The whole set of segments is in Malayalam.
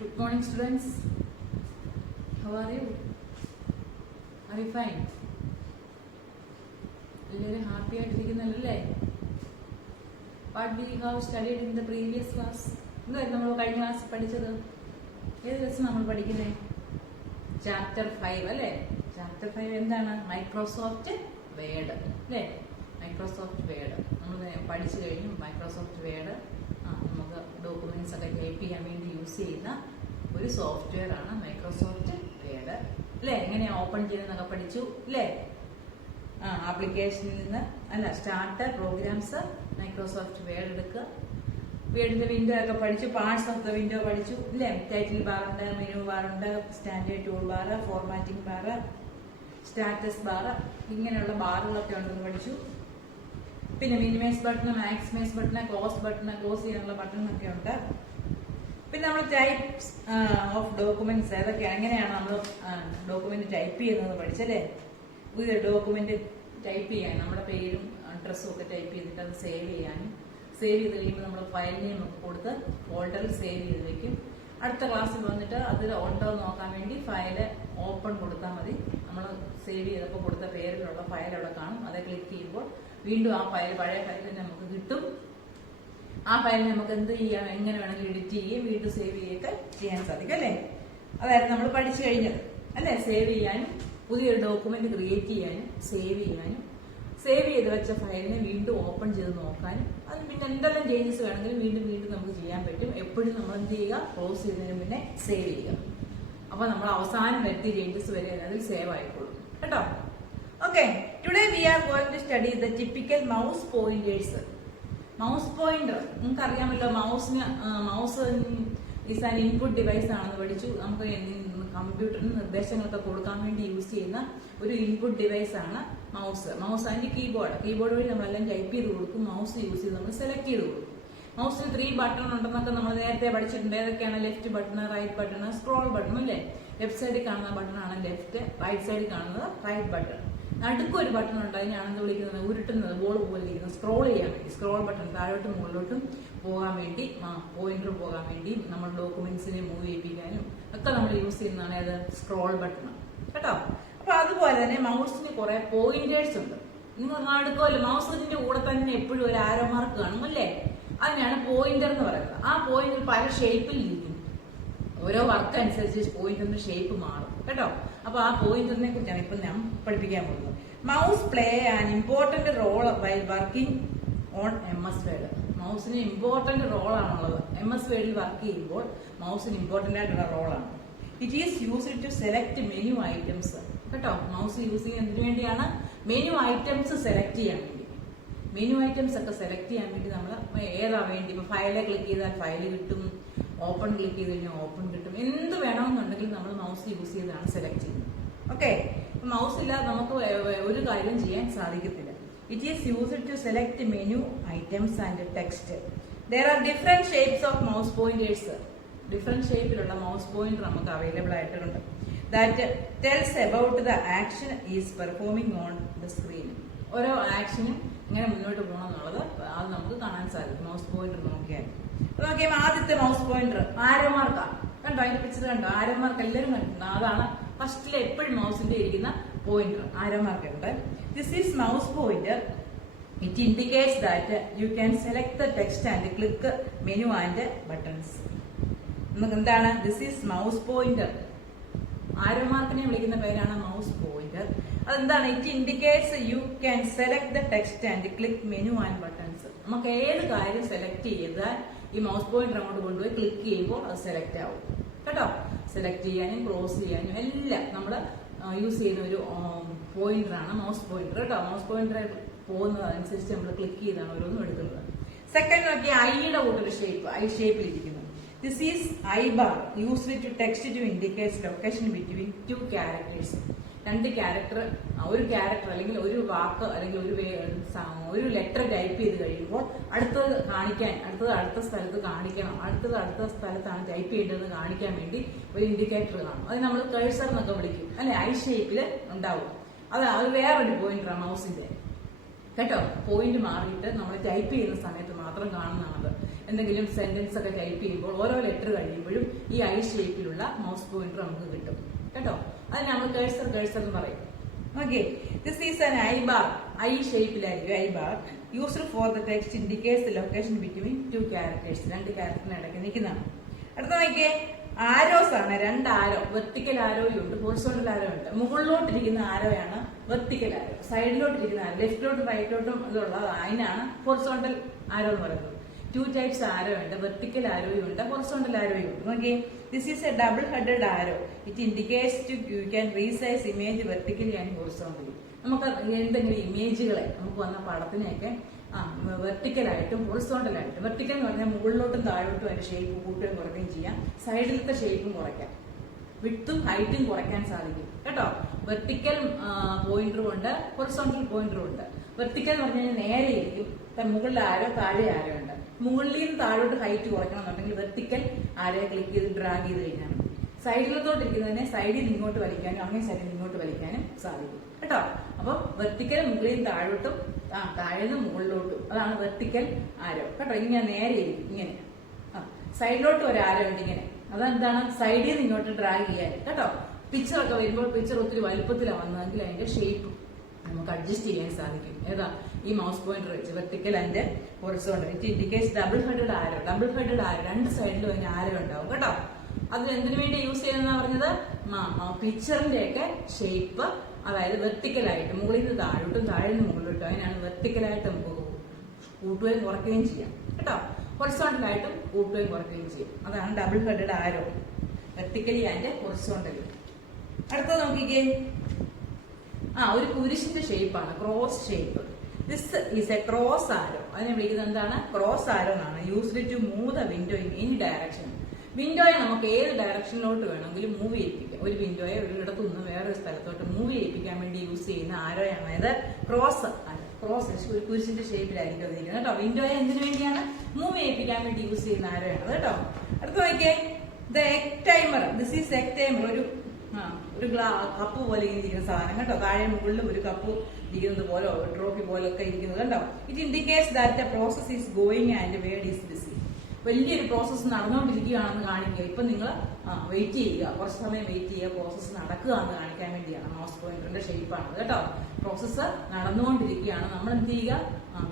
Good morning, students. How are you? Are you fine? എല്ലാവരും happy ആയിട്ടിരിക്കുന്നല്ലേ? What we have studied in the previous class? എന്തായിരുന്നു നമ്മൾ കഴിഞ്ഞ ക്ലാസ് പഠിച്ചത്? ഏത് ലെസൺ നമ്മൾ പഠിക്കുന്നത്? ചാപ്റ്റർ 5 അല്ലേ? ചാപ്റ്റർ 5 എന്താണ്? മൈക്രോസോഫ്റ്റ് വേർഡ് അല്ലേ? മൈക്രോസോഫ്റ്റ് വേർഡ് നമ്മൾ പഠിച്ചു കഴിഞ്ഞു. മൈക്രോസോഫ്റ്റ് വേർഡ് നമുക്ക് ഡോക്യുമെന്റ്സ് ഒക്കെ ടൈപ്പ് ചെയ്യാൻ വേണ്ടി യൂസ് ചെയ്യുന്ന ഒരു സോഫ്റ്റ്വെയർ ആണ് മൈക്രോസോഫ്റ്റ് വേർഡ് അല്ലേ? എങ്ങനെയാ ഓപ്പൺ ചെയ്യുന്നതൊക്കെ പഠിച്ചു അല്ലേ? ആപ്ലിക്കേഷനിൽ നിന്ന് അല്ല സ്റ്റാർട്ടർ പ്രോഗ്രാംസ് മൈക്രോസോഫ്റ്റ് വേർഡ് എടുക്കുക. വേർഡിന്റെ വിൻഡോ ഒക്കെ പഠിച്ചു. പാർട്സ് ഓഫ് ദ വിൻഡോ പഠിച്ചു അല്ലേ? ടൈറ്റിൽ ബാർ ഉണ്ട്, മെനു ബാർ ഉണ്ട്, standard tool bar, formatting bar, status bar, ഇങ്ങനെയുള്ള ബാറുകളൊക്കെ ഉണ്ടെന്ന് പഠിച്ചു. പിന്നെ minimize button, maximize button, close button, close ചെയ്യാനുള്ള ബട്ടൺ ഒക്കെ ഉണ്ട്. പിന്നെ നമ്മൾ ടൈപ്സ് ഓഫ് ഡോക്യുമെന്റ്സ് ഏതൊക്കെയാണ്, എങ്ങനെയാണ് നമ്മൾ ഡോക്യുമെന്റ് ടൈപ്പ് ചെയ്യുന്നത് പഠിച്ചല്ലേ? പുതിയ ഡോക്യുമെന്റ് ടൈപ്പ് ചെയ്യാൻ നമ്മുടെ പേരും അഡ്രസ്സും ഒക്കെ ടൈപ്പ് ചെയ്തിട്ട് അത് സേവ് ചെയ്യാനും, സേവ് ചെയ്ത് കഴിയുമ്പോൾ നമ്മൾ ഫയൽ നെയിം ഒക്കെ കൊടുത്ത് ഫോൾഡറിൽ സേവ് ചെയ്ത് വെക്കും. അടുത്ത ക്ലാസ്സിൽ വന്നിട്ട് അതിൽ ഉണ്ടോ നോക്കാൻ വേണ്ടി ഫയല് ഓപ്പൺ കൊടുത്താൽ മതി. നമ്മൾ സേവ് ചെയ്തപ്പോൾ കൊടുത്ത പേരിലുള്ള ഫയൽ അവിടെ കാണും. അത് ക്ലിക്ക് ചെയ്യുമ്പോൾ വീണ്ടും ആ ഫയൽ, പഴയ ഫയൽ തന്നെ നമുക്ക് കിട്ടും. ആ ഫയലിനെ നമുക്ക് എന്ത് ചെയ്യാം, എങ്ങനെ വേണമെങ്കിലും എഡിറ്റ് ചെയ്യുകയും വീണ്ടും സേവ് ചെയ്യുകയൊക്കെ ചെയ്യാൻ സാധിക്കും അല്ലേ? അതായിരുന്നു നമ്മൾ പഠിച്ചു കഴിഞ്ഞത് അല്ലേ? സേവ് ചെയ്യാനും പുതിയൊരു ഡോക്യുമെന്റ് ക്രിയേറ്റ് ചെയ്യാനും സേവ് ചെയ്യാനും, സേവ് ചെയ്ത് വെച്ച ഫയലിനെ വീണ്ടും ഓപ്പൺ ചെയ്ത് നോക്കാനും, അത് പിന്നെ എന്തെല്ലാം ചേഞ്ചസ് വേണമെങ്കിലും വീണ്ടും വീണ്ടും നമുക്ക് ചെയ്യാൻ പറ്റും. എപ്പോഴും നമ്മൾ എന്ത് ചെയ്യുക, ക്ലോസ് ചെയ്തതിന് പിന്നെ സേവ് ചെയ്യുക. അപ്പൊ നമ്മൾ അവസാനം വരുത്തിയ ചേഞ്ചസ് വരെ അതിൽ സേവ് ആയിക്കോളും കേട്ടോ. Okay, today we are going to study the typical mouse pointers. Mouse pointer നിങ്ങൾക്ക് അറിയാമല്ലോ. Mouse is an input device ആണെന്ന് പഠിച്ചു. നമുക്ക് കമ്പ്യൂട്ടറിന് നിർദ്ദേശങ്ങളൊക്കെ കൊടുക്കാൻ വേണ്ടി യൂസ് ചെയ്യുന്ന ഒരു ഇൻപുട്ട് ഡിവൈസ് ആണ് മൗസ്. മൗസ് അതിന്റെ കീബോർഡ് വഴി നമ്മളെല്ലാം ടൈപ്പ് ചെയ്ത് കൊടുക്കും. മൗസ് യൂസ് ചെയ്ത് നമ്മൾ സെലക്ട് ചെയ്ത് കൊടുക്കും. മൗസിന് 3 ബട്ടൺ ഉണ്ടെന്നൊക്കെ നമ്മൾ നേരത്തെ പഠിച്ചിട്ടുണ്ട്. ഏതൊക്കെയാണ്? Left button, right button, scroll button അല്ലേ? ലെഫ്റ്റ് സൈഡിൽ കാണുന്ന ബട്ടൺ ആണ് ലെഫ്റ്റ്, റൈറ്റ് സൈഡിൽ കാണുന്നത് റൈറ്റ് ബട്ടൺ. നടുക്കൊരു ബട്ടൺ ഉണ്ട്, അതിനാണ് എന്ത് വിളിക്കുന്നത്? ഉരുട്ടുന്നത്, ബോൾ പോലെ ഇരിക്കുന്നത്, സ്ക്രോൾ ചെയ്യാൻ വേണ്ടി. സ്ക്രോൾ ബട്ടൺ താഴോട്ടും മുകളിലോട്ടും പോകാൻ വേണ്ടി, പോയിന്റർ പോകാൻ വേണ്ടി, നമ്മൾ ഡോക്യുമെന്റ്സിനെ മൂവ് ചെയ്യിപ്പിക്കാനും ഒക്കെ നമ്മൾ യൂസ് ചെയ്യുന്നതാണ് ഏത്? സ്ക്രോൾ ബട്ടൺ കേട്ടോ. അപ്പൊ അതുപോലെ തന്നെ മൗസിന് കുറെ പോയിന്റേഴ്സ് ഉണ്ട്. നിങ്ങൾ നടുക്കുമല്ലോ, മൗസിന്റെ കൂടെ തന്നെ എപ്പോഴും ഒരു ആരോ മാർക്ക് കാണും അല്ലേ? അതിനാണ് പോയിന്റർ എന്ന് പറയുന്നത്. ആ പോയിന്റർ പല ഷേപ്പിൽ ഇരിക്കും. ഓരോ വർക്ക് അനുസരിച്ച് പോയിന്ററിന്റെ ഷേപ്പ് മാറും കേട്ടോ. അപ്പൊ ആ പോയിന്ററിനെ കുറിച്ചാണ് ഇപ്പൊ ഞാൻ പഠിപ്പിക്കാൻ പോകുന്നത്. Mouse play an important role while working on MS word. മൗസിന് ഇമ്പോർട്ടന്റ് റോളാണുള്ളത്. MS വേർഡിൽ വർക്ക് ചെയ്യുമ്പോൾ മൗസിന് ഇമ്പോർട്ടന്റ് ആയിട്ടുള്ള റോളാണ്. It is used to select menu items കേട്ടോ. മൗസ് യൂസ് ചെയ്യുന്നതിന് വേണ്ടിയാണ് മെനു ഐറ്റംസ് സെലക്ട് ചെയ്യാൻ വേണ്ടി. മെനു ഐറ്റംസ് ഒക്കെ സെലക്ട് ചെയ്യാൻ വേണ്ടി നമ്മൾ ഏതാ വേണ്ടി, ഇപ്പൊ ഫയലെ ക്ലിക്ക് ചെയ്താൽ ഫയൽ കിട്ടും, ഓപ്പൺ ക്ലിക്ക് ചെയ്ത് കഴിഞ്ഞാൽ ഓപ്പൺ കിട്ടും. എന്ത് വേണമെന്നുണ്ടെങ്കിൽ നമ്മൾ മൗസ് യൂസ് ചെയ്താണ് സെലക്ട് ചെയ്യുന്നത്. ഓക്കെ, മൗസ് ഇല്ലാതെ നമുക്ക് ഒരു കാര്യം ചെയ്യാൻ സാധിക്കത്തില്ല. It is used to select menu items and text. There are different shapes of mouse pointers. Different ഷേപ്പിലുള്ള മൗസ് പോയിന്റർ നമുക്ക് അവൈലബിൾ ആയിട്ടുണ്ട്. That tells about the action is performing on the screen. ഓരോ ആക്ഷനും ഇങ്ങനെ മുന്നോട്ട് പോകണം എന്നുള്ളത് അത് നമുക്ക് കാണാൻ സാധിക്കും മൗസ് പോയിന്റർ നോക്കിയാൽ. നോക്കിയാൽ ആദ്യത്തെ മൗസ് പോയിന്റർ ആരോ മാർക്കാണ് കണ്ടോ? അതിന്റെ പിക്ചർ കണ്ടോ? ആരോ മാർക്ക് എല്ലാവരും കണ്ടിട്ടുണ്ട്. അതാണ് ഫസ്റ്റിൽ എപ്പോഴും മൗസിന്റെ ഇരിക്കുന്ന പോയിന്റർ, ആരോ മാർക്ക് ഉണ്ട്. This is mouse pointer. It indicates that you can select the text and click menu and buttons. എന്താണ്? This is mouse pointer. Arrow മാർക്കിനെ വിളിക്കുന്ന പേരാണ് മൗസ് പോയിന്റർ. അതെന്താണ്? It indicates you can select the text and click menu and buttons. നമുക്ക് ഏത് കാര്യം സെലക്ട് ചെയ്താൽ ഈ മൗസ് പോയിന്റർ അങ്ങോട്ട് കൊണ്ടുപോയി ക്ലിക്ക് ചെയ്യുമ്പോൾ അത് സെലക്ട് ആവും കേട്ടോ. സെലക്ട് ചെയ്യാനും ക്ലോസ് ചെയ്യാനും എല്ലാം നമ്മൾ യൂസ് ചെയ്യുന്ന ഒരു പോയിന്ററാണ് മൗസ് പോയിന്റർ കേട്ടോ. മൗസ് പോയിന്റർ പോകുന്നത് അനുസരിച്ച് നമ്മൾ ക്ലിക്ക് ചെയ്താണ് ഓരോന്നും എടുക്കുന്നത്. സെക്കൻഡ് നോക്കി ഐയുടെ കൂട്ടൊരു ഷേപ്പ്, ഐ ഷേപ്പിലിരിക്കുന്നു. This is I bar used to text to indicates location between 2 characters. 2 character, ഒരു ക്യാരക്ടർ അല്ലെങ്കിൽ ഒരു വാക്ക് അല്ലെങ്കിൽ ഒരു ലെറ്റർ ടൈപ്പ് ചെയ്ത് കഴിയുമ്പോൾ അടുത്തത് കാണിക്കാൻ, അടുത്ത സ്ഥലത്ത് കാണിക്കണം, അടുത്ത സ്ഥലത്താണ് ടൈപ്പ് ചെയ്യേണ്ടതെന്ന് കാണിക്കാൻ വേണ്ടി ഒരു ഇൻഡിക്കേറ്റർ കാണും. അത് നമ്മൾ കഴ്സർ എന്നൊക്കെ വിളിക്കും അല്ലെ? ഐ ഷേപ്പിൽ ഉണ്ടാവും. അത് വേറൊരു പോയിന്ററാണ് മൗസിന്റെ കേട്ടോ. പോയിന്റ് മാറിയിട്ട് നമ്മൾ ടൈപ്പ് ചെയ്യുന്ന സമയത്ത് മാത്രം കാണുന്നതാണത്. എന്തെങ്കിലും സെന്റൻസ് ഒക്കെ ടൈപ്പ് ചെയ്യുമ്പോൾ ഓരോ ലെറ്റർ കഴിയുമ്പോഴും ഈ ഐ ഷേപ്പിലുള്ള മൗസ് പോയിന്റർ നമുക്ക് കിട്ടും കേട്ടോ. അതിന് നമ്മൾ കേഴ്സർ എന്ന് പറയും. Okay, this is an I bar. I ഷേപ്പിലായിരിക്കും I bar. Used for the text indicates the location between two characters. 2 ക്യാരക്ടറിന് ഇടയ്ക്ക് നിൽക്കുന്നതാണ്. അടുത്ത നോക്കിയേ, ആരോസ് ആണ്. 2 ആരോ, വെർട്ടിക്കൽ ആരോയും ഉണ്ട്, ഹൊറിസോണ്ടൽ ആരോ ഉണ്ട്. മുകളിലോട്ടിരിക്കുന്ന ആരോയാണ് വെർട്ടിക്കൽ ആരോ. സൈഡിലോട്ടിരിക്കുന്ന ആരോ, ലെഫ്റ്റിലോട്ടും റൈറ്റിലോട്ടും ഇതുള്ളത് അതിനാണ് ഹൊറിസോണ്ടൽ ആരോ എന്ന് പറയുന്നത്. 2 ടൈപ്സ് ആരോ ഉണ്ട്, വെർട്ടിക്കൽ ആരോയും ഉണ്ട്, ഹൊറിസോണ്ടൽ ആരോയും ഉണ്ട്. നോക്കിയേ, this is a double headed arrow. It indicates to you can resize image vertically and horizontally. നമുക്ക് എന്തെങ്കിലും ഇമേജുകളെ നമുക്ക് വന്ന പടത്തിനെയൊക്കെ വെർട്ടിക്കലായിട്ടും ഹൊറിസോണ്ടലായിട്ടും. വെർട്ടിക്കൽ എന്ന് പറഞ്ഞാൽ മുകളിലോട്ടും താഴോട്ടും അതിന്റെ ഷേപ്പ് കൂട്ടുകയും കുറയ്ക്കുകയും ചെയ്യാം. സൈഡിലത്തെ ഷേപ്പും കുറയ്ക്കാം, വിഡ്ത്തും ഹൈറ്റും കുറയ്ക്കാൻ സാധിക്കും കേട്ടോ. വെർട്ടിക്കൽ പോയിന്ററും ഉണ്ട്, ഹൊറിസോണ്ടൽ പോയിന്ററും ഉണ്ട്. വെർട്ടിക്കൽ എന്ന് പറഞ്ഞു കഴിഞ്ഞാൽ നേരെയായിരിക്കും, മുകളിൽ ആരോ താഴെ ആരോ ഉണ്ട്. മുകളിൽ നിന്ന് താഴോട്ട് ഹൈറ്റ് കുറയ്ക്കണമെന്നുണ്ടെങ്കിൽ വെർട്ടിക്കൽ ആരോ ക്ലിക്ക് ചെയ്ത് ഡ്രാഗ് ചെയ്ത് കഴിഞ്ഞാൽ മതി. സൈഡിലോട്ടോട്ടിരിക്കുന്നതിനെ സൈഡിൽ നിന്ന് ഇങ്ങോട്ട് വലിക്കാനും അങ്ങനെ സൈഡിൽ നിന്ന് ഇങ്ങോട്ട് വലിക്കാനും സാധിക്കും കേട്ടോ. അപ്പൊ വെർട്ടിക്കൽ മുകളിൽ താഴോട്ടും താഴെ നിന്ന് മുകളിലോട്ടും, അതാണ് വെർട്ടിക്കൽ ആരോ കേട്ടോ. ഇങ്ങനെ നേരെയായിരിക്കും ഇങ്ങനെ. സൈഡിലോട്ട് ഒരു ആരോ ഉണ്ട് ഇങ്ങനെ, അതെന്താണ് സൈഡിൽ നിന്ന് ഇങ്ങോട്ട് ഡ്രാഗ് ചെയ്യാൻ കേട്ടോ. പിക്ചറൊക്കെ വരുമ്പോൾ പിക്ചർ ഒത്തിരി വലുപ്പത്തിലാണ് വന്നതെങ്കിൽ അതിന്റെ ഷേപ്പ് നമുക്ക് അഡ്ജസ്റ്റ് ചെയ്യാൻ സാധിക്കും. ഏതാ ഈ മൗസ് പോയിന്റർ വെച്ച് vertical and horizontal. It indicates double headed arrow. Double headed arrow, 2 സൈഡിലും അതിന് ആരോ ഉണ്ടാവും കേട്ടോ. അതിൽ എന്തിനു വേണ്ടി യൂസ് ചെയ്യുന്ന പറഞ്ഞത്, പിക്ചറിന്റെ ഒക്കെ ഷേപ്പ്, അതായത് വെർട്ടിക്കലായിട്ട് മുകളിൽ നിന്ന് താഴോട്ടും താഴെ നിന്ന് മുകളിലോട്ടും, അതിനാണ് വെർട്ടിക്കലായിട്ട് നമുക്ക് കൂട്ടുകയും കുറയ്ക്കുകയും ചെയ്യാം കേട്ടോ. ഹൊറിസോണ്ടലായിട്ടും കൂട്ടുകയും കുറയ്ക്കുകയും ചെയ്യും. അതാണ് double headed arrow, vertically and horizontally. അടുത്തത് നോക്കിക്കേ, ഒരു കുരിശിന്റെ ഷേപ്പാണ്, cross shape. This is a cross arrow. അതിനെ വിളിക്കുന്നത് എന്താണ്, ക്രോസ് ആരോ എന്നാണ്. Used to move the window in any direction. വിൻഡോയെ നമുക്ക് ഏത് ഡയറക്ഷനിലോട്ട് വേണമെങ്കിലും മൂവ് ചെയ്യിപ്പിക്കാം. ഒരു വിൻഡോയെ ഒരിടത്തു നിന്ന് വേറൊരു സ്ഥലത്തോട്ട് മൂവ് ചെയ്യിപ്പിക്കാൻ വേണ്ടി യൂസ് ചെയ്യുന്ന ആരോയാണ് ഇത്, ക്രോസ് ആരോ. ക്രോസ് ഒരു കുരിശിന്റെ ഷേപ്പിലായിരിക്കും അതിരിക്കുന്നത് കേട്ടോ. വിൻഡോയെ എന്തിനു വേണ്ടിയാണ്, മൂവ് ചെയ്യിപ്പിക്കാൻ വേണ്ടി യൂസ് ചെയ്യുന്ന ആരോയാണ് കേട്ടോ. അടുത്ത് നോക്കിയേ, the egg timer. This is egg timer. ഒരു കപ്പ് പോലെ ഇരിക്കുന്ന സാധനം കേട്ടോ. താഴെ മുകളിലും ഒരു കപ്പ് ഇരിക്കുന്നത് പോലെ, ട്രോഫി പോലൊക്കെ ഇരിക്കുന്നത് കണ്ടോ. It indicates that A process is going and word is BC. വലിയൊരു പ്രോസസ്സ് നടന്നുകൊണ്ടിരിക്കുകയാണെന്ന് കാണിക്കുക. ഇപ്പൊ നിങ്ങൾ വെയിറ്റ് ചെയ്യുക, കുറച്ച് സമയം വെയിറ്റ് ചെയ്യുക, പ്രോസസ്സ് നടക്കുക എന്ന് കാണിക്കാൻ വേണ്ടിയാണ്. മൗസ് പോയിന്ററിന്റെ ഷേപ്പാണ് കേട്ടോ. പ്രോസസ്സ് നടന്നുകൊണ്ടിരിക്കുകയാണ്, നമ്മൾ എന്ത് ചെയ്യുക,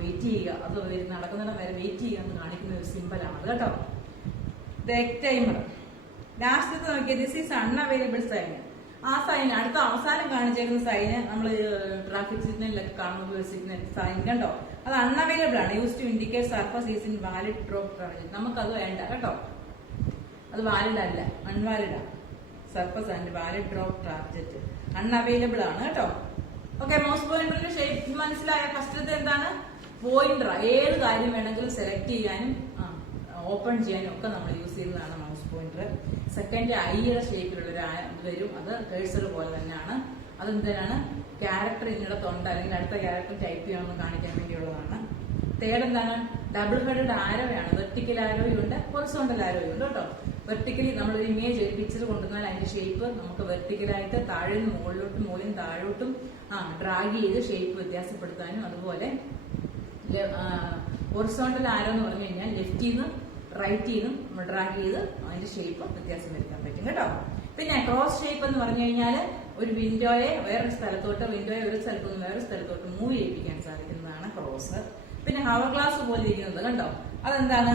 വെയിറ്റ് ചെയ്യുക, അത് നടക്കുന്നിടം വരെ വെയിറ്റ് ചെയ്യുക എന്ന് കാണിക്കുന്ന ഒരു സിമ്പിളാണ് കേട്ടോ. The egg timer. ലാസ്റ്റത്തെ നോക്കിയാൽ ദിസ് ഈസ് അൺഅവൈലബിൾ സൈൻ. ആ സൈൻ അടുത്ത അവസാനം കാണിച്ചേക്കുന്ന സൈന് നമ്മൾ ട്രാഫിക് സിഗ്നലിലൊക്കെ കാണുമ്പോൾ സിഗ്നൽ സൈൻ കണ്ടോ, അത് അൺഅവൈലബിൾ ആണ്. Use to indicate surface is in valid drop target. നമുക്കത് വേണ്ട കേട്ടോ, അത് വാലിഡ് അല്ല, അൺവാലിഡ് ആണ്. Surface and valid drop target unavailable ആണ് കേട്ടോ. ഓക്കെ, മൗസ് പോയിന്ററിന്റെ ഷേപ്പ് മനസ്സിലായ. ഫസ്റ്റത്തെ എന്താണ്, പോയിന്റർ. ഏത് കാര്യം വേണമെങ്കിലും സെലക്ട് ചെയ്യാനും ഓപ്പൺ ചെയ്യാനും ഒക്കെ നമ്മൾ യൂസ് ചെയ്യുന്നതാണ് മൗസ് പോയിന്റർ. സെക്കൻഡ് ഐയുടെ ഷേപ്പിലുള്ള ഒരു വരും, അത് കേഴ്സർ പോലെ തന്നെയാണ്. അതെന്തിനാണ്, ക്യാരക്ടർ ഇന്നിടത്തുണ്ട് അല്ലെങ്കിൽ അടുത്ത ക്യാരക്ടർ ടൈപ്പ് ചെയ്യണമെന്ന് കാണിക്കാൻ വേണ്ടിയുള്ളതാണ്. തേർഡ് എന്താണ്, ഡബിൾ ഹെഡഡ് ആരോയാണ്. വെർട്ടിക്കൽ ആരോയും ഉണ്ട്, ഹൊറിസോണ്ടൽ ആരോയും ഉണ്ട് കേട്ടോ. വെർട്ടിക്കലി നമ്മളൊരു ഇമേജ് ഒരു പിക്ചർ കൊണ്ടുവന്നാൽ അതിന്റെ ഷേപ്പ് നമുക്ക് വെർട്ടിക്കലായിട്ട് താഴെ നിന്ന് മുകളിലോട്ടും മുകളിൽ നിന്ന് താഴോട്ടും ഡ്രാഗ് ചെയ്ത് ഷേപ്പ് വ്യത്യാസപ്പെടുത്താനും, അതുപോലെ ഹൊറിസോണ്ടൽ ആരോ എന്ന് പറഞ്ഞു കഴിഞ്ഞാൽ ലെഫ്റ്റിൽ നിന്ന് റൈറ്റിൽ നിന്നും ഡ്രാഗ് ചെയ്ത് അതിന്റെ ഷേപ്പ് വ്യത്യാസം വരുത്താൻ പറ്റും കേട്ടോ. പിന്നെ ക്രോസ് ഷേപ്പ് എന്ന് പറഞ്ഞു കഴിഞ്ഞാൽ ഒരു വിൻഡോയെ വേറൊരു സ്ഥലത്തോട്ട്, വിൻഡോയെ ഒരു സ്ഥലത്ത് നിന്ന് വേറൊരു സ്ഥലത്തോട്ട് മൂവ് ചെയ്യിപ്പിക്കാൻ സാധിക്കുന്നതാണ് ക്രോസ്. പിന്നെ ഹവർ ഗ്ലാസ് പോലെ ഇരിക്കുന്നത് കണ്ടോ, അതെന്താണ്,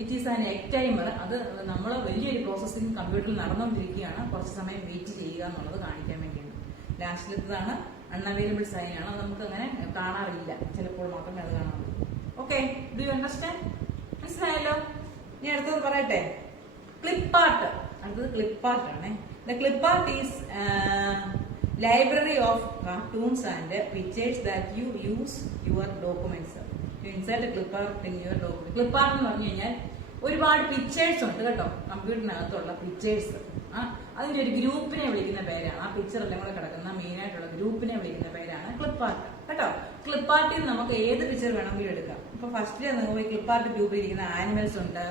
it is an egg timer. അത് നമ്മൾ വലിയൊരു പ്രോസസ്സിംഗ് കമ്പ്യൂട്ടറിൽ നടന്നുകൊണ്ടിരിക്കുകയാണ്, കുറച്ച് സമയം വെയിറ്റ് ചെയ്യുക എന്നുള്ളത് കാണിക്കാൻ വേണ്ടിയാണ്. ലാസ്റ്റിലത്തതാണ് അൺഅവൈലബിൾ സൈൻ ആണ്, അത് നമുക്ക് അങ്ങനെ കാണാറില്ല, ചിലപ്പോൾ മാത്രമേ അത് കാണാറുള്ളൂ. Okay, do you understand? മനസ്സിലായല്ലോ. ഇനി അടുത്തത് പറയട്ടെ, ക്ലിപ്പാർട്ട്. അടുത്തത് ക്ലിപ്പാർട്ടാണ്. The clipart is library of cartoons and pictures that you use your documents. You insert clipart in your document. Clipart എന്ന് പറഞ്ഞു കഴിഞ്ഞാൽ ഒരുപാട് പിക്ചേഴ്സ് ഉണ്ട് കേട്ടോ, കമ്പ്യൂട്ടറിനകത്തുള്ള പിക്ചേഴ്സ്. അതിന്റെ ഒരു ഗ്രൂപ്പിനെ വിളിക്കുന്ന പേരാണ്, ആ പിക്ചർ എല്ലാം കൂടെ കിടക്കുന്ന മെയിൻ ആയിട്ടുള്ള ഗ്രൂപ്പിനെ വിളിക്കുന്ന പേരാണ് ക്ലിപ്പാർട്ട് കേട്ടോ. ക്ലിപ്പാർട്ടിൽ നമുക്ക് ഏത് പിക്ചർ വേണമെങ്കിലും എടുക്കാം. ഇപ്പൊ ഫസ്റ്റ് നിങ്ങൾ പോയി ക്ലിപ്പാർട്ട് ഗ്രൂപ്പിൽ ഇരിക്കുന്ന ആനിമൽസ് ഉണ്ട്,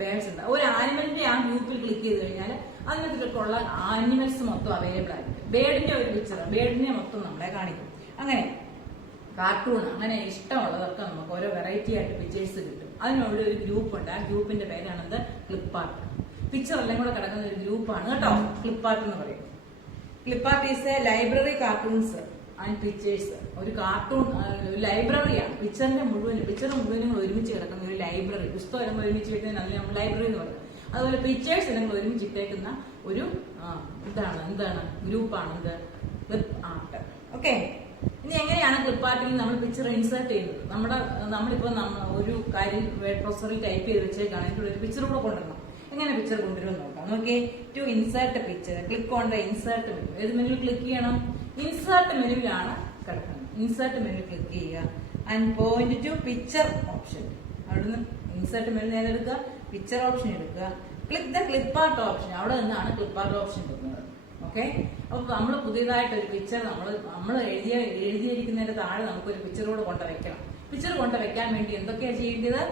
ബേർഡ്സ് ഉണ്ട്. ഒരു ആനിമലിന്റെ ആ ഗ്രൂപ്പിൽ ക്ലിക്ക് ചെയ്ത് കഴിഞ്ഞാൽ അതിനകത്തുള്ള ആനിമൽസ് മൊത്തം അവൈലബിൾ ആയിരിക്കും. ബേർഡിന്റെ ഒരു പിക്ചർ, ബേർഡിനെ മൊത്തം നമ്മളെ കാണിക്കും. അങ്ങനെ കാർട്ടൂൺ, അങ്ങനെ ഇഷ്ടമുള്ളതൊക്കെ നമുക്ക് ഓരോ വെറൈറ്റി ആയിട്ട് പിക്ചേഴ്സ് കിട്ടും. അതിനോട് ഒരു ഗ്രൂപ്പ് ഉണ്ട്. ആ ഗ്രൂപ്പിന്റെ പേരാണെന്ത്? ക്ലിപ്പാർട്ട്. പിക്ചർ എല്ലാം കൂടെ കിടക്കുന്ന ഒരു ഗ്രൂപ്പാണ് കേട്ടോ ക്ലിപ്പാർട്ട് എന്ന് പറയും. Clipart is a library cartoons and pictures. ഒരു കാർട്ടൂൺ ലൈബ്രറിയാണ്. പിക്ചർ മുഴുവനും ഒരുമിച്ച് കിടക്കുന്ന ഒരു ലൈബ്രറി. പുസ്തകം എല്ലാം ഒരുമിച്ച് വെക്കുന്ന അതിന് നമ്മൾ ലൈബ്രറി എന്ന് പറയും. അതുപോലെ പിക്ചേഴ്സ് എല്ലാം ഒരുമിച്ച് ഇട്ടേക്കുന്ന ഒരു എന്താണ് ഗ്രൂപ്പാണ് ഇത് ക്ലിപ്പ് ആർട്ട്. ഓക്കെ, ഇനി എങ്ങനെയാണ് ക്ലിപ്പ് ആർട്ടിൽ നമ്മൾ പിക്ചർ ഇൻസേർട്ട് ചെയ്യുന്നത്? നമ്മളിപ്പോ ഒരു കാര്യം വേർഡ് പ്രൊസസറിൽ ടൈപ്പ് ചെയ്ത് വെച്ചേക്കാണ്, അതിൻ്റെ ഒരു പിക്ചർ കൂടെ കൊണ്ടുവരണം. എങ്ങനെ പിക്ചർ കൊണ്ടുവരുമെന്ന് നോക്കാം. നോക്കിയേ, to insert picture click on the insert menu. ഏത് മെനുവിൽ ക്ലിക്ക് ചെയ്യണം? ഇൻസേർട്ട് മെനുവിലാണ് കിടക്കുന്നത്. ഇൻസേർട്ട് മെനു ക്ലിക്ക് ചെയ്യുക and point to picture option. അവിടുന്ന് ഇൻസേർട്ട് മെനു നേരെടുക്കുക, പിക്ചർ ഓപ്ഷൻ എടുക്കുക, click the clip art option. അവിടെ നിന്നാണ് ക്ലിപ്പ് ആർട്ട് ഓപ്ഷൻ കിട്ടുന്നത്. ഓക്കെ, അപ്പൊ നമ്മൾ പുതിയതായിട്ട് ഒരു പിക്ചർ നമ്മൾ എഴുതിയിരിക്കുന്നതിന്റെ താഴെ നമുക്കൊരു പിക്ചർ കൂടെ കൊണ്ട് വെക്കണം. പിക്ചർ കൊണ്ട് വെക്കാൻ വേണ്ടി എന്തൊക്കെയാണ് ചെയ്യേണ്ടത്?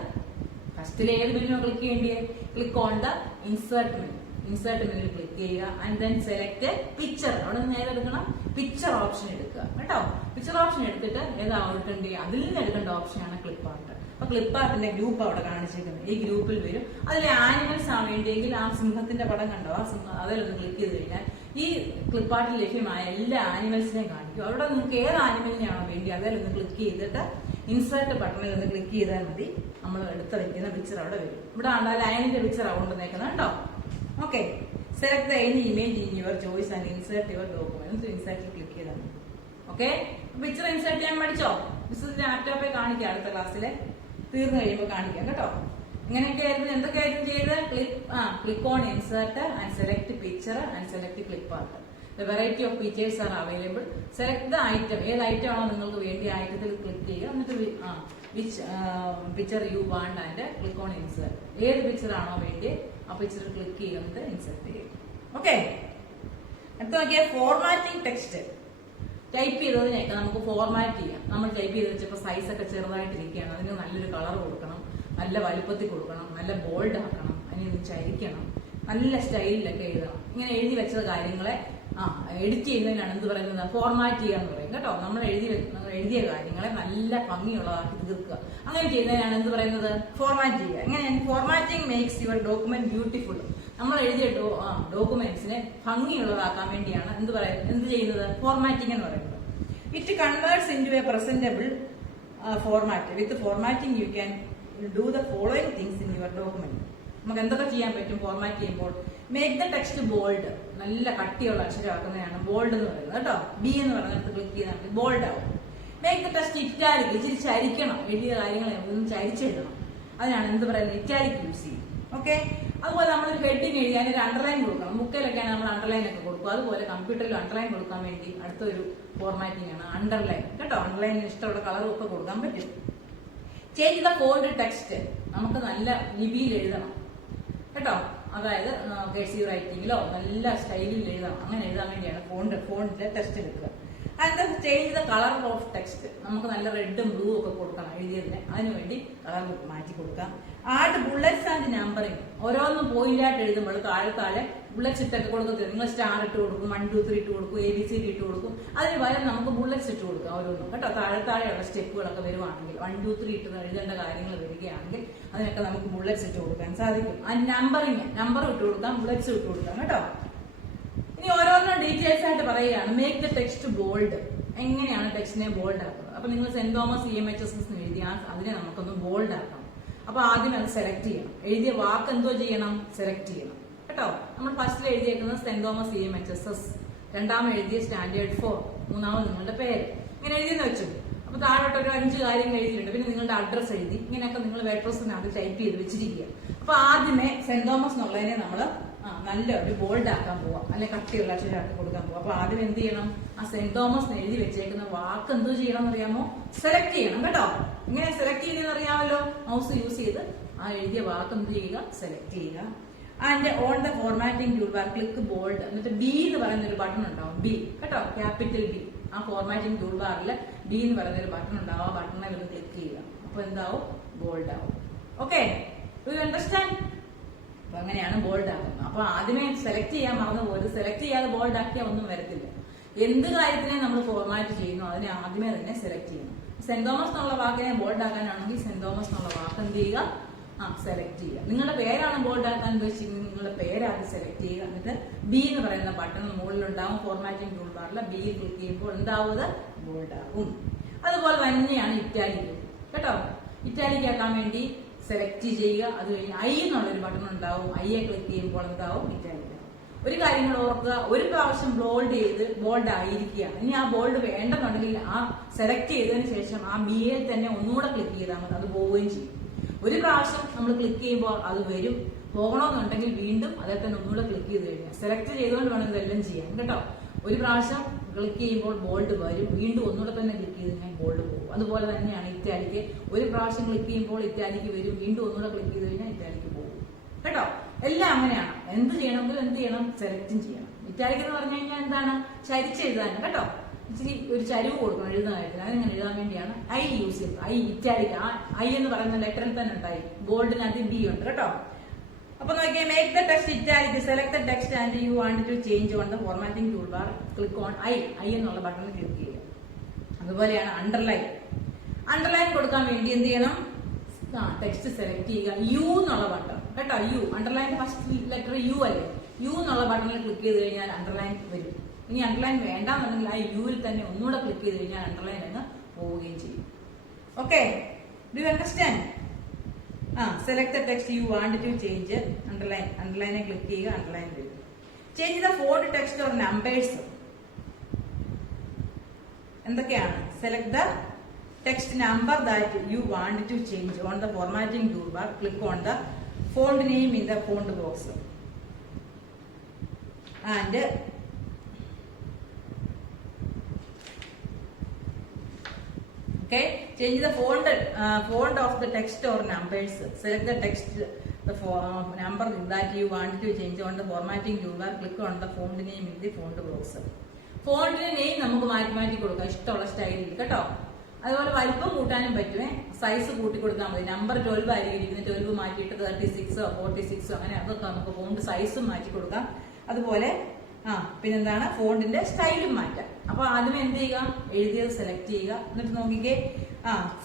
ഫസ്റ്റിൽ ഏത് മെനു ക്ലിക്ക് ചെയ്യേണ്ടത്? Click on the insert menu. Insert menu click ചെയ്യുക ആൻഡ് ദെൻ സെലക്ട് പിക്ചർ. അവിടെ നിന്ന് നേരെ എടുക്കണം, പിക്ചർ ഓപ്ഷൻ എടുക്കുക കേട്ടോ. പിക്ചർ ഓപ്ഷൻ എടുത്തിട്ട് ഏതാ എടുക്കേണ്ടത്? അതിൽ നിന്ന് എടുക്കേണ്ട ഓപ്ഷനാണ് ക്ലിപ്പ് ആർട്ട്. അപ്പൊ ക്ലിപ്പ് ആർട്ടിന്റെ ഗ്രൂപ്പ് അവിടെ കാണിച്ചിരിക്കുന്നത്. ഈ ഗ്രൂപ്പിൽ വരും. അതിൽ ആനിമൽസ് ആണ് വേണ്ടിയെങ്കിൽ ആ സിംഹത്തിന്റെ പടം കണ്ടോ? ആ സിംഹം അതിലൊന്ന് ക്ലിക്ക് ചെയ്ത് കഴിഞ്ഞാൽ ഈ ക്ലിപ്പ് ആർട്ടിൽ ലഭ്യമായ എല്ലാ ആനിമൽസിനെയും കാണിക്കും. അവിടെ നിങ്ങൾക്ക് ഏത് ആനിമലിനെയാണോ വേണ്ടി അതിലൊന്ന് ക്ലിക്ക് ചെയ്തിട്ട് ഇൻസേർട്ട് ബട്ടണിൽ ഒന്ന് ക്ലിക്ക് ചെയ്താൽ മതി. നമ്മൾ എടുത്ത് വെക്കുന്ന പിക്ചർ അവിടെ വരും. ഇവിടെ ആ ലയനിന്റെ പിക്ചർ കൊണ്ടുവന്നേക്കുന്നത് കേട്ടോ. Okay, select any image in your choice and insert your document. ഇൻസേർട്ടിൽ ക്ലിക്ക് ചെയ്താൽ മതി. ഓക്കെ, പിക്ചർ ഇൻസേർട്ട് ചെയ്യാൻ പഠിച്ചോ? മിസ്സിന്റെ ലാപ്ടോപ്പിൽ കാണിക്കാം, അടുത്ത ക്ലാസ്സിലെ തീർന്നു കഴിയുമ്പോൾ കാണിക്കാം കേട്ടോ. ഇങ്ങനെയൊക്കെയായിരുന്നു. എന്തൊക്കെയായിരുന്നു ചെയ്തത്? Click on insert and select picture and select clip art. The variety of pictures are available. Select the item. ഏത് ഐറ്റം ആണോ നിങ്ങൾക്ക് വേണ്ടി ഐറ്റത്തിൽ ക്ലിക്ക് ചെയ്യുക. എന്നിട്ട് which picture you want and click on insert. ഏത് പിക്ചർ ആണോ വേണ്ടി ആ പിക്ചർ ക്ലിക്ക് ചെയ്യുക, എന്നിട്ട് ഇൻസേർട്ട് ചെയ്യുക. ഓക്കെ, അടുത്ത നോക്കിയാൽ ഫോർമാറ്റിംഗ് ടെക്സ്റ്റ്. ടൈപ്പ് ചെയ്തതിനൊക്കെ നമുക്ക് ഫോർമാറ്റ് ചെയ്യാം. നമ്മൾ ടൈപ്പ് ചെയ്ത് വെച്ചപ്പോൾ സൈസ് ഒക്കെ ചെറുതായിട്ടിരിക്കുകയാണ്. അതിന് നല്ലൊരു കളർ കൊടുക്കണം, നല്ല വലുപ്പത്തിൽ കൊടുക്കണം, നല്ല ബോൾഡ് ആക്കണം, അതിന് ചരിക്കണം, നല്ല സ്റ്റൈലിലൊക്കെ എഴുതണം. ഇങ്ങനെ എഴുതി വെച്ച കാര്യങ്ങളെ എഡിറ്റ് ചെയ്യുന്നതിനാണ് എന്ത് പറയുന്നത്? ഫോർമാറ്റ് ചെയ്യുക എന്ന് പറയും കേട്ടോ. നമ്മൾ എഴുതിയ കാര്യങ്ങളെ നല്ല ഭംഗിയുള്ളതാക്കി തീർക്കുക. അങ്ങനെ ചെയ്യുന്നതിനാണ് എന്ത് പറയുന്നത്? ഫോർമാറ്റ് ചെയ്യുക. എങ്ങനെ? Formatting makes your document beautiful. നമ്മൾ എഴുതിയ ഡോക്യുമെന്റ്സിനെ ഭംഗിയുള്ളതാക്കാൻ വേണ്ടിയാണ് എന്ത് ചെയ്യുന്നത്? ഫോർമാറ്റിംഗ് എന്ന് പറയുന്നത്. It converts in to a presentable format. With formatting you can do the following things in your document. നമുക്ക് എന്തൊക്കെ ചെയ്യാൻ പറ്റും ഫോർമാറ്റ് ചെയ്യുമ്പോൾ? Make the text bold. നല്ല കട്ടിയുള്ള അക്ഷരമാക്കുന്നതാണ് ബോൾഡ് എന്ന് പറയുന്നത് കേട്ടോ. ബി എന്ന് പറഞ്ഞിട്ട് ക്ലിക്ക് ചെയ്താൽ ബോൾഡ് ആവും. Make the text italic. ഇച്ചിരി ചരിക്കണം. എഴുതിയ കാര്യങ്ങളെ ഒന്ന് ചരിച്ചെഴുതണം. അതിനാണ് എന്ത് പറയുന്നത്? ഇറ്റാലിക് യൂസ് ചെയ്യും. ഓക്കെ, അതുപോലെ നമ്മളൊരു ഹെഡിങ് എഴുതി അതിനൊരു അണ്ടർലൈൻ കൊടുക്കണം. ബുക്കിലൊക്കെയാണ് നമ്മൾ അണ്ടർലൈൻ ഒക്കെ കൊടുക്കും. അതുപോലെ കമ്പ്യൂട്ടറിൽ അണ്ടർലൈൻ കൊടുക്കാൻ വേണ്ടി അടുത്തൊരു ഫോർമാറ്റിംഗ് ആണ് അണ്ടർലൈൻ കേട്ടോ. അണ്ടർലൈനിന് ഇഷ്ടമുള്ള കളറും ഒക്കെ കൊടുക്കാൻ പറ്റും. Change the font text. നമുക്ക് നല്ല ലിപിയിൽ എഴുതണം കേട്ടോ. അതായത് കഴ്സീവ് റൈറ്റിംഗിലോ നല്ല സ്റ്റൈലിൽ എഴുതണം. അങ്ങനെ എഴുതാൻ വേണ്ടിയാണ് ഫോണ്ടിന്റെ ടെക്സ്റ്റ് എടുക്കുക. അതിന്റെ change the colour of text. നമുക്ക് നല്ല റെഡും ബ്ലൂ ഒക്കെ കൊടുക്കണം എഴുതിയതിന്. അതിനുവേണ്ടി കളർ മാറ്റി കൊടുക്കാം. Add bullets and numbering. ഓരോന്നും പോയിന്റായിട്ട് എഴുതുമ്പോൾ താഴെ ബുള്ളറ്റ്സ് ഇട്ടൊക്കെ കൊടുക്കത്തില്ല. നിങ്ങൾ സ്റ്റാർ ഇട്ട് കൊടുക്കും, 1 2 3 ഇട്ട് കൊടുക്കും, ABCD ഇട്ട് കൊടുക്കും. അതിന് പകരം നമുക്ക് ബുള്ളറ്റ്സ് ഇട്ട് കൊടുക്കാം ഓരോന്നും കേട്ടോ. താഴെയുള്ള സ്റ്റെപ്പുകളൊക്കെ വരുവാണെങ്കിൽ 1 2 3 ഇട്ട് എഴുതേണ്ട കാര്യങ്ങൾ വരികയാണെങ്കിൽ അതിനൊക്കെ നമുക്ക് ബുള്ളറ്റ്സ് ഇട്ട് കൊടുക്കാൻ സാധിക്കും. ആ നമ്പർ ഇട്ട് കൊടുക്കാം, ബുള്ളറ്റ്സ് ഇട്ട് കൊടുക്കാം കേട്ടോ. ഇനി ഓരോന്നും ഡീറ്റെയിൽസ് ആയിട്ട് പറയുകയാണ്. Make the text bold. എങ്ങനെയാണ് ടെക്സ്റ്റിനെ ബോൾഡ് ആക്കുന്നത്? അപ്പൊ നിങ്ങൾ സെന്റ് തോമസ് EMHSS എഴുതിയ അതിനെ നമുക്കൊന്ന് ബോൾഡ് ആക്കണം. അപ്പൊ ആദ്യം അത് സെലക്ട് ചെയ്യണം. എഴുതിയ വാക്ക് എന്തോ ചെയ്യണം? സെലക്ട് ചെയ്യണം കേട്ടോ. നമ്മൾ ഫസ്റ്റിൽ എഴുതിയേക്കുന്നത് സെന്റ് തോമസ് EMHSS, രണ്ടാമത് എഴുതിയ സ്റ്റാൻഡേർഡ് 4, മൂന്നാമത് നിങ്ങളുടെ പേര്. ഇങ്ങനെ എഴുതിയെന്ന് വെച്ചു. അപ്പൊ താഴോട്ടൊരു 5 കാര്യങ്ങൾ എഴുതിയിട്ടുണ്ട്. പിന്നെ നിങ്ങളുടെ അഡ്രസ് എഴുതി. ഇങ്ങനെയൊക്കെ നിങ്ങൾ വേഡ്പ്രസ്സിനകത്ത് ടൈപ്പ് ചെയ്ത് വെച്ചിരിക്കുക. അപ്പൊ ആദ്യമേ സെന്റ് തോമസ് എന്നുള്ളതിനെ നമ്മൾ നല്ല ഒരു ബോൾഡ് ആക്കാൻ പോവാം, അല്ലെ കട്ടിയുള്ള അക്ഷരമാക്കി കൊടുക്കാൻ പോവാം. അപ്പൊ ആദ്യം എന്ത് ചെയ്യണം? ആ സെന്റ് തോമസ് എഴുതി വെച്ചേക്കുന്ന വാക്ക് എന്തോ ചെയ്യണം എന്നറിയാമോ? സെലക്ട് ചെയ്യണം കേട്ടോ. ഇങ്ങനെ സെലക്ട് ചെയ്യുന്നത് അറിയാമല്ലോ. മൗസ് യൂസ് ചെയ്ത് ആ എഴുതിയ വാക്ക് എന്ത് ചെയ്യുക? സെലക്ട് ചെയ്യുക. And on the formatting tool bar click bold. എന്നിട്ട് ബി എന്ന് പറയുന്ന ഒരു ബട്ടൺ ഉണ്ടാവും. ബി കേട്ടോ, ക്യാപിറ്റൽ B. ആ ഫോർമാറ്റിംഗ് ടൂൾ ബാറിൽ B എന്ന് പറയുന്ന ഒരു ബട്ടൺ ഉണ്ടാവും. ആ ബട്ടണിൽ ഒന്ന് ക്ലിക്ക് ചെയ്യുക. അപ്പൊ എന്താവും? ബോൾഡ് ആവും. Okay, do you understand? അപ്പൊ അങ്ങനെയാണ് ബോൾഡ് ആക്കുന്നത്. അപ്പൊ ആദ്യമേ സെലക്ട് ചെയ്യാൻ മറന്നു പോയത്. സെലക്ട് ചെയ്യാതെ ബോൾഡ് ആക്കിയാൽ ഒന്നും വരത്തില്ല. എന്ത് കാര്യത്തിനെ നമ്മൾ ഫോർമാറ്റ് ചെയ്യുന്നു അതിനെ ആദ്യമേ തന്നെ സെലക്ട് ചെയ്യണം. സെന്റ് തോമസ് എന്നുള്ള വാക്കിനെ ബോൾഡ് ആക്കാനാണെങ്കിൽ സെന്റ് തോമസ് എന്നുള്ള വാക്ക് എന്ത് ചെയ്യുക, സെലക്ട് ചെയ്യുക. നിങ്ങളുടെ പേരാണ് ബോൾഡ് ആക്കാൻ ഉദ്ദേശിക്കുന്നത്, നിങ്ങളുടെ പേരാണ് സെലക്ട് ചെയ്യുക. എന്നിട്ട് ബി എന്ന് പറയുന്ന ബട്ടൺ മുകളിലുണ്ടാവും. ഫോർമാറ്റിംഗ് ടൂൾ ബാറിൽ ബി ക്ലിക്ക് ചെയ്യുമ്പോൾ എന്താവും, ബോൾഡ് ആകും. അതുപോലെ തന്നെയാണ് ഇറ്റാലിക് കേട്ടോ. ഇറ്റാലിക് ആക്കാൻ വേണ്ടി സെലക്ട് ചെയ്യുക. അത് കഴിഞ്ഞ് ഐ എന്നുള്ളൊരു ബട്ടൺ ഉണ്ടാവും. ഐയെ ക്ലിക്ക് ചെയ്യുമ്പോൾ എന്താവും, ഇറ്റാലിക്. ഒരു കാര്യം കൂടെ ഓർക്കുക, ഒരു പ്രാവശ്യം ബോൾഡ് ആയിരിക്കുകയാണ്. ഇനി ആ ബോൾഡ് വേണ്ടെന്നുണ്ടെങ്കിൽ ആ സെലക്ട് ചെയ്തതിന് ശേഷം ആ ബി യിൽ തന്നെ ഒന്നുകൂടെ ക്ലിക്ക് ചെയ്താൽ മതി, അത് പോവുകയും ചെയ്യും. ഒരു പ്രാവശ്യം നമ്മൾ ക്ലിക്ക് ചെയ്യുമ്പോൾ അത് വരും. പോകണമെന്നുണ്ടെങ്കിൽ വീണ്ടും അതേ തന്നെ ഒന്നുകൂടെ ക്ലിക്ക് ചെയ്ത് കഴിഞ്ഞാൽ സെലക്ട് ചെയ്തുകൊണ്ട് വേണം ഇതെല്ലാം ചെയ്യാൻ കേട്ടോ. ഒരു പ്രാവശ്യം ക്ലിക്ക് ചെയ്യുമ്പോൾ ബോൾഡ് വരും, വീണ്ടും ഒന്നുകൂടെ തന്നെ ക്ലിക്ക് ചെയ്ത് കഴിഞ്ഞാൽ ബോൾഡ് പോകും. അതുപോലെ തന്നെയാണ് ഇറ്റാലിക്ക്. ഒരു പ്രാവശ്യം ക്ലിക്ക് ചെയ്യുമ്പോൾ ഇറ്റാലിക്ക് വരും, വീണ്ടും ഒന്നുകൂടെ ക്ലിക്ക് ചെയ്ത് കഴിഞ്ഞാൽ ഇറ്റാലിക്ക് പോകും കേട്ടോ. എല്ലാം അങ്ങനെയാണ്. എന്ത് ചെയ്യണമെങ്കിലും എന്ത് ചെയ്യണം, സെലക്റ്റും ചെയ്യണം. ഇറ്റാലിക് എന്ന് പറഞ്ഞു കഴിഞ്ഞാൽ എന്താണ്, ചരിച്ച് എഴുതാനും കേട്ടോ. ഇച്ചിരി ഒരു ചരിവ് കൊടുക്കണം എഴുതാനായിട്ട്. അതിനെങ്ങനെ എഴുതാൻ വേണ്ടിയാണ് ഐ യൂസ് ചെയ്യുന്നത്. ഐ ഇറ്റാലിക്, ആ ഐ എന്ന് പറയുന്ന ലെറ്ററിൽ തന്നെ ഉണ്ടായി. ബോൾഡിനകത്ത് ബി ഉണ്ട് കേട്ടോ. അപ്പൊ നോക്കിയാൽ make the text italic, select the text and you want to change on the formatting tool bar, click on I എന്നുള്ള ബട്ടണിൽ ക്ലിക്ക് ചെയ്യുക. അതുപോലെയാണ് അണ്ടർലൈൻ. അണ്ടർലൈൻ കൊടുക്കാൻ വേണ്ടി എന്ത് ചെയ്യണം, ടെക്സ്റ്റ് സെലക്ട് ചെയ്യുക. യു എന്നുള്ള ബട്ടൺ കേട്ടോ. U underline first letter U അല്ലേ. യു എന്നുള്ള ബട്ടണിൽ ക്ലിക്ക് ചെയ്ത് കഴിഞ്ഞാൽ അണ്ടർലൈൻ വരും. ഇനി അണ്ടർലൈൻ വേണ്ടാന്നുണ്ടെങ്കിൽ ആ യുവിൽ തന്നെ ഒന്നുകൂടെ ക്ലിക്ക് ചെയ്ത് കഴിഞ്ഞാൽ അണ്ടർലൈൻ അങ്ങ് പോവുകയും ചെയ്യും. Okay, do you understand? Select the text you want to change, അണ്ടർലൈനെ ക്ലിക്ക് ചെയ്യുക, അണ്ടർലൈൻ വരും. Change the font text or numbers. എന്തൊക്കെയാണ്? Select the text number that you want to change on the formatting toolbar. Click on the font name in the font box and okay, change the font of the text or numbers. Select the text, the number that you want to change on the formatting toolbar. Click on the font name in the font box. Font name നമുക്ക് മാറ്റി കൊടുക്കാം ഇഷ്ടമുള്ള സ്റ്റൈലിൽ കേട്ടോ. അതുപോലെ വലിപ്പം കൂട്ടാനും പറ്റുമേ, സൈസ് കൂട്ടി കൊടുത്താൽ മതി. നമ്പർ 12 ആയിരിക്കും, 12 മാറ്റിയിട്ട് 36 46 അങ്ങനെ അതൊക്കെ നമുക്ക് ഫോണ്ട് സൈസും മാറ്റി കൊടുക്കാം. അതുപോലെ പിന്നെന്താണ്, ഫോണ്ടിന്റെ സ്റ്റൈലും മാറ്റാം. അപ്പൊ ആദ്യമേ എന്ത് ചെയ്യുക, എഴുതിയത് സെലക്ട് ചെയ്യുക. എന്നിട്ട് നോക്കിക്കേ,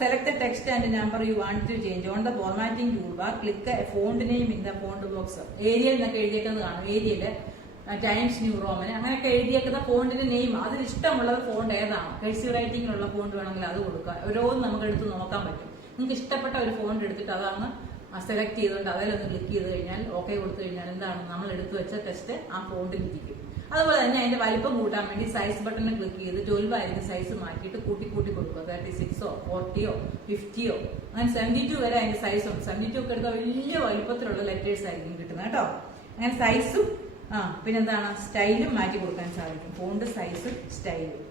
select the text and number you want to change on the formatting tool bar. Click font name in the font box. ഏരിയയിൽ നിന്നൊക്കെ എഴുതിയേക്കുന്നത് കാണും. ഏരിയയില് ടൈംസ് ന്യൂ റോമൻ അങ്ങനെയൊക്കെ എഴുതിയേക്കുന്ന ഫോണ്ടിന്റെ നെയിം, അതിൽ ഇഷ്ടമുള്ളത് ഫോണ്ട് ഏതാണ്, കഴ്സീവ് റൈറ്റിംഗിലുള്ള ഫോണ്ട് വേണമെങ്കിൽ അത് കൊടുക്കുക. ഓരോന്നും നമുക്ക് എടുത്ത് നോക്കാൻ പറ്റും. നിങ്ങൾക്ക് ഇഷ്ടപ്പെട്ട ഒരു ഫോണ്ട് എടുത്തിട്ട് അതാണ് സെലക്ട് ചെയ്തുകൊണ്ട് അതിലൊന്ന് ക്ലിക്ക് ചെയ്ത് കഴിഞ്ഞാൽ ഓക്കെ കൊടുത്തു കഴിഞ്ഞാൽ എന്താണ്, നമ്മൾ എടുത്തു വെച്ച ടെക്സ്റ്റ് ആ ഫോണ്ടിൽ ഇരിക്കും. അതുപോലെ തന്നെ അതിന്റെ വലിപ്പം കൂട്ടാൻ വേണ്ടി സൈസ് ബട്ടണിൽ ക്ലിക്ക് ചെയ്ത് 12 ആയിരിക്കും സൈസ് മാറ്റിയിട്ട് കൂട്ടി കൊടുക്കുക. 36 40 50 അങ്ങനെ 72 വരെ അതിന്റെ സൈസ് ഉണ്ട്. 72 ഒക്കെ എടുത്താൽ വലിയ വലിപ്പത്തിലുള്ള ലെറ്റേഴ്സ് ആയിരിക്കും കിട്ടുന്നത് കേട്ടോ. അങ്ങനെ സൈസും പിന്നെന്താണ്, സ്റ്റൈലും മാറ്റി കൊടുക്കാൻ സാധിക്കും. ഫോണ്ട് സൈസ് സ്റ്റൈലും.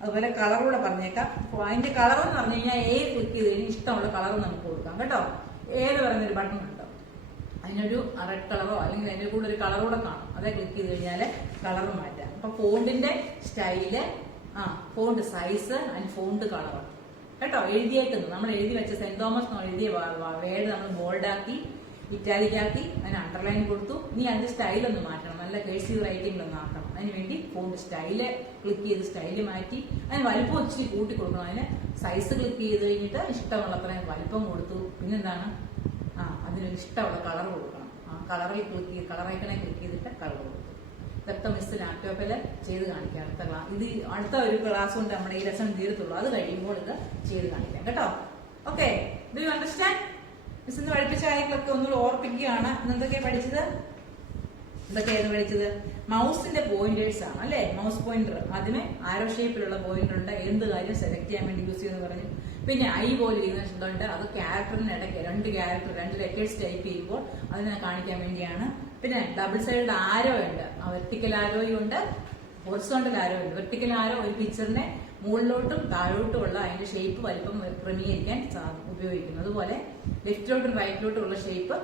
അതുപോലെ കളറൂടെ പറഞ്ഞേക്കാം. അതിന്റെ കളർ എന്ന് പറഞ്ഞു കഴിഞ്ഞാൽ ഏത് ക്ലിക്ക് ചെയ്ത് കഴിഞ്ഞാൽ ഇഷ്ടമുള്ള കളർ നമുക്ക് കൊടുക്കാം കേട്ടോ. ഏത് പറയുന്നൊരു ബട്ടൺ ഉണ്ടോ, അതിനൊരു റെഡ് കളറോ അല്ലെങ്കിൽ അതിന്റെ കൂടെ ഒരു കളറൂടെ കാണും, അതേ ക്ലിക്ക് ചെയ്ത് കഴിഞ്ഞാൽ കളർ മാറ്റാം. അപ്പൊ ഫോണ്ടിന്റെ style, font size and font colour കേട്ടോ. എഴുതിയേക്കുന്നത് നമ്മൾ എഴുതി വെച്ച സെന്റ് തോമസ് എഴുതിയ വേർഡ് നമ്മൾ ബോൾഡാക്കി ഇറ്റാലിക്കാക്കി അതിന് അണ്ടർലൈൻ കൊടുത്തു. ഇനി അതിന്റെ സ്റ്റൈൽ ഒന്ന് മാറ്റണം, നല്ല കേഴ്സീവ് റൈറ്റിംഗിലൊന്ന് ആക്കണം. അതിനുവേണ്ടി ഫോണ്ട് സ്റ്റൈല് ക്ലിക്ക് ചെയ്ത് സ്റ്റൈല് മാറ്റി അതിന് വലിപ്പം ഇച്ചിരി കൂട്ടി കൊടുക്കണം. അതിന് സൈസ് ക്ലിക്ക് ചെയ്ത് കഴിഞ്ഞിട്ട് ഇഷ്ടമുള്ള അത്രയും വലിപ്പം കൊടുത്തു. പിന്നെന്താണ്, അതിനൊരു ഇഷ്ടമുള്ള കളർ കൊടുക്കണം. കളറിൽ ക്ലിക്ക് ചെയ്ത് കളർ ഐക്കണെ ക്ലിക്ക് ചെയ്തിട്ട് കളർ കൊടുത്തു. ഇതൊക്കെ മിസ് ലാപ്ടോപ്പിൽ ചെയ്ത് കാണിക്കാം. അടുത്ത ഒരു ക്ലാസ് കൊണ്ട് നമ്മുടെ ഈ ലെസൺ തീരത്തുള്ളൂ. അത് കഴിയുമ്പോൾ ഇത് ചെയ്ത് കാണിക്കാം കേട്ടോ. Okay, do you understand? Miss ഇന്ന് പഠിപ്പിച്ച കാര്യങ്ങളൊക്കെ ഒന്നുകൂടി ഓർപ്പിക്കുകയാണ്. എന്തൊക്കെയാണ് പഠിച്ചത്? ഇതൊക്കെയായിരുന്നു പഠിച്ചത്. മൗസിന്റെ പോയിന്റേഴ്സ് ആണ് അല്ലെ. മൗസ് പോയിന്റർ ആദ്യമേ ആരോ ഷേപ്പിലുള്ള പോയിന്റർ ഉണ്ട്, എന്ത് കാര്യം സെലക്ട് ചെയ്യാൻ വേണ്ടി യൂസ് ചെയ്യുമെന്ന് പറഞ്ഞു. പിന്നെ ഐ പോലെ ചെയ്യുന്നുണ്ട്, അത് ക്യാരക്ടറിന് ഇടയ്ക്ക് രണ്ട് ലെറ്റേഴ്സ് ടൈപ്പ് ചെയ്യുമ്പോൾ അതിനെ കാണിക്കാൻ വേണ്ടിയാണ്. പിന്നെ ഡബിൾ സൈഡ് ആരോ ഉണ്ട്, വെർട്ടിക്കൽ ആരോയും ഉണ്ട്, ഹൊറിസോണ്ടൽ ആരോ ഉണ്ട്. വെർട്ടിക്കൽ ആരോ ഒരു പിക്ചറിനെ മുകളിലോട്ടും താഴോട്ടും ഉള്ള അതിന്റെ ഷേപ്പ് വലിപ്പം ക്രമീകരിക്കാൻ ഉപയോഗിക്കുന്നു. അതുപോലെ ലെഫ്റ്റിലോട്ടും റൈറ്റിലോട്ടും ഉള്ള ഷേപ്പ്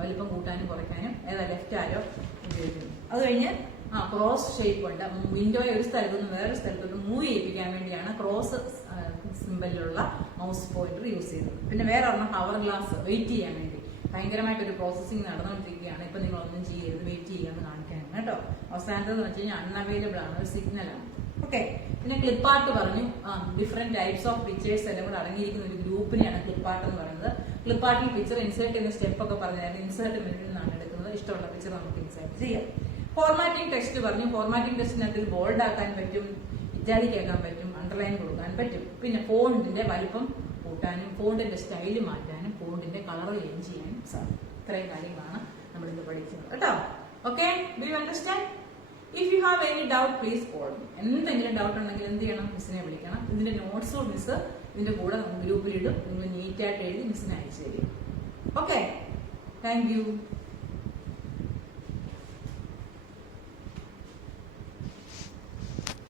വലിപ്പം കൂട്ടാനും കുറയ്ക്കാനും ലെഫ്റ്റ് ആരോ ഉപയോഗിക്കുന്നു. അത് കഴിഞ്ഞ് ക്രോസ് ഷേപ്പ് ഉണ്ട്, വിൻഡോയെ ഒരു സ്ഥലത്തു നിന്ന് വേറൊരു സ്ഥലത്തോട്ട് മൂവ് ചെയ്യിപ്പിക്കാൻ വേണ്ടിയാണ് ക്രോസ് സിമ്പലിലുള്ള മൗസ് പോയിന്റർ യൂസ് ചെയ്യുന്നത്. പിന്നെ വേറെ ഒരെണ്ണം ഹവർ ഗ്ലാസ്, വെയിറ്റ് ചെയ്യാൻ വേണ്ടി. ഭയങ്കരമായിട്ടൊരു പ്രോസസ്സിംഗ് നടന്നുകൊണ്ടിരിക്കുകയാണ്, ഇപ്പൊ നിങ്ങളൊന്നും ചെയ്യരുത്, വെയിറ്റ് ചെയ്യാന്ന് കാണിക്കാനാണ് കേട്ടോ. അവസാനത്തെന്ന് വെച്ച് കഴിഞ്ഞാൽ അൺഅവൈലബിൾ ആണ്, ഒരു സിഗ്നലാണ്. ഓക്കെ. പിന്നെ ക്ലിപ്പാർട്ട് പറഞ്ഞു, ഡിഫറെന്റ് ടൈപ്സ് ഓഫ് പിക്ചേഴ്സ് എല്ലാം കൂടെ അടങ്ങിയിരിക്കുന്ന ഒരു ഗ്രൂപ്പിനെയാണ് ക്ലിപ്പാർട്ട് എന്ന് പറയുന്നത്. ക്ലിപ്പാർട്ടിൽ പിക്ചർ ഇൻസേർട്ട് ചെയ്യുന്ന സ്റ്റെപ്പ് ഒക്കെ പറഞ്ഞായിരുന്നു. ഇൻസേർട്ട് മെനുവിൽ നിന്നാണ് എടുക്കുന്നത്. ഇഷ്ടമുള്ള പിക്ചർ നമുക്ക് ഇൻസേർട്ട് ചെയ്യാം. ഫോർമാറ്റിംഗ് ടെക്സ്റ്റ് പറഞ്ഞു. ഫോർമാറ്റിംഗ് ടെക്സ്റ്റിനകത്ത് ബോൾഡ് ആക്കാൻ പറ്റും, ഇറ്റാലിക് ആക്കാൻ പറ്റും, അണ്ടർലൈൻ കൊടുക്കാൻ പറ്റും. പിന്നെ ഫോണ്ടിന്റെ വലുപ്പം കൂട്ടാനും ഫോണ്ടിന്റെ സ്റ്റൈല് മാറ്റാനും ഫോണ്ടിന്റെ കളർ ചേഞ്ച് ചെയ്യാനും സാധിക്കും. ഇത്രയും കാര്യങ്ങളാണ് നമ്മൾ ഇന്ന് പഠിക്കുന്നത് കേട്ടോ. Okay, do you understand? If you have any doubt please call me. എന്തെങ്കിലും ഡൗട്ട് ഉണ്ടെങ്കിൽ എന്ത് ചെയ്യണം? മിസ്സിനെ വിളിക്കണം. ഇതിന്റെ നോട്ട്സും മിസ് ഇതിന്റെ കൂടെ ഗ്രൂപ്പിലിടും. നിങ്ങൾ നീറ്റായിട്ട് എഴുതി മിസ്സിനെ അയച്ചു തരും. Okay, thank you.